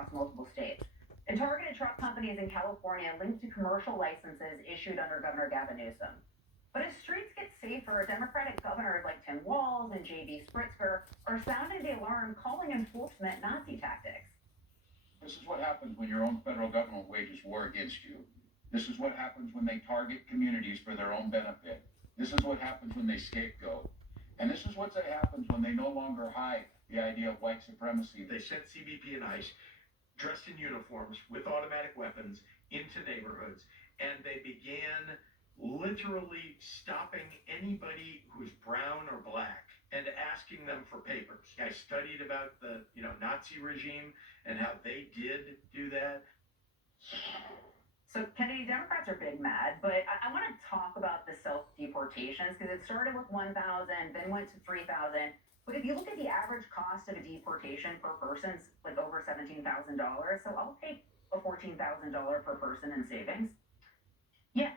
across multiple states. And targeted truck companies in California linked to commercial licenses issued under Governor Gavin Newsom. But as streets get safer, Democratic governors like Tim Walz and J.B. Spritzker are sounding the alarm, calling enforcement Nazi tactics. This is what happens when your own federal government wages war against you. This is what happens when they target communities for their own benefit. This is what happens when they scapegoat. And this is what happens when they no longer hide the idea of white supremacy. They sent CBP and ICE dressed in uniforms with automatic weapons into neighborhoods, and they began literally stopping anybody who's brown or black and asking them for papers. I studied about the Nazi regime and how they did do that. So, Kennedy, Democrats are big mad, but I want to talk about the self-deportations because it started with 1,000, then went to 3,000. But if you look at the average cost of a deportation per person, it's like over $17,000. So I'll take a $14,000 per person in savings. Yes,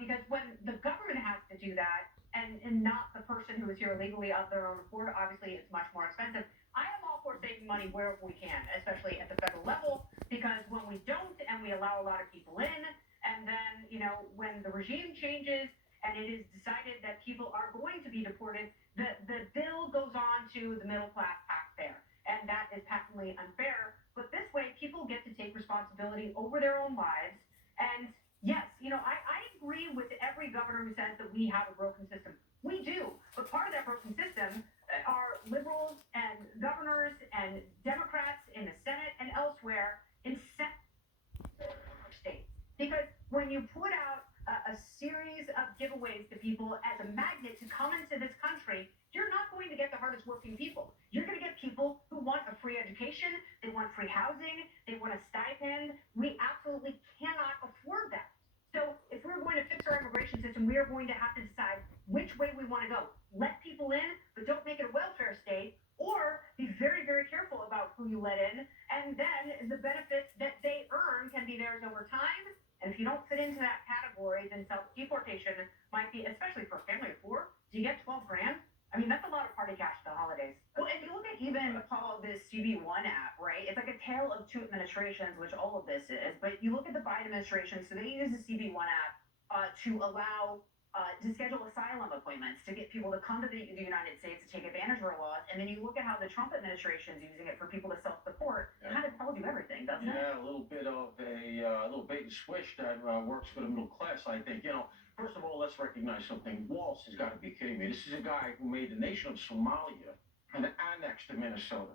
because when the government has to do that and not the person who is here illegally of their own accord, obviously it's much more expensive. I am all for saving money wherever we can, especially at the federal level, because when we don't and we allow a lot of people in, and then, when the regime changes and it is decided that people are going to be deported, the bill goes on to the middle class taxpayer, and that is patently unfair. But this way, people get to take responsibility over their own lives. And yes, I agree with every governor who says that we have a broken system. We do, but part of that broken system are liberals and governors and Democrats in the Senate and elsewhere in states. Because when you put out a series of giveaways to people as a magnet to come into this country, you're not going to get the hardest working people. You're going to get people who want a free education, they want free housing, they want a stipend. We absolutely cannot afford that. So if we're going to fix our immigration system, we are going to have to decide which way we want to go. Let people in, but don't make it a welfare state, or be very, very careful about who you let in, and then the benefits that they earn can be theirs over time. And if you don't fit into that category, then self-deportation might be, especially for a family of four. Do you get 12 grand? I mean, that's a lot of party cash for the holidays. Well, if you look at even, Paul, this CB1 app, right? It's like a tale of two administrations, which all of this is. But you look at the Biden administration, so they use the CB1 app to allow to schedule asylum appointments, to get people to come to the United States to take advantage of our laws. And then you look at how the Trump administration is using it for people to self-deport. It kind of tells you everything, doesn't it? Yeah, a little bit of a little bait and switch that works for the middle class, I think. First of all, let's recognize something. Walz has got to be kidding me. This is a guy who made the nation of Somalia and annexed to Minnesota.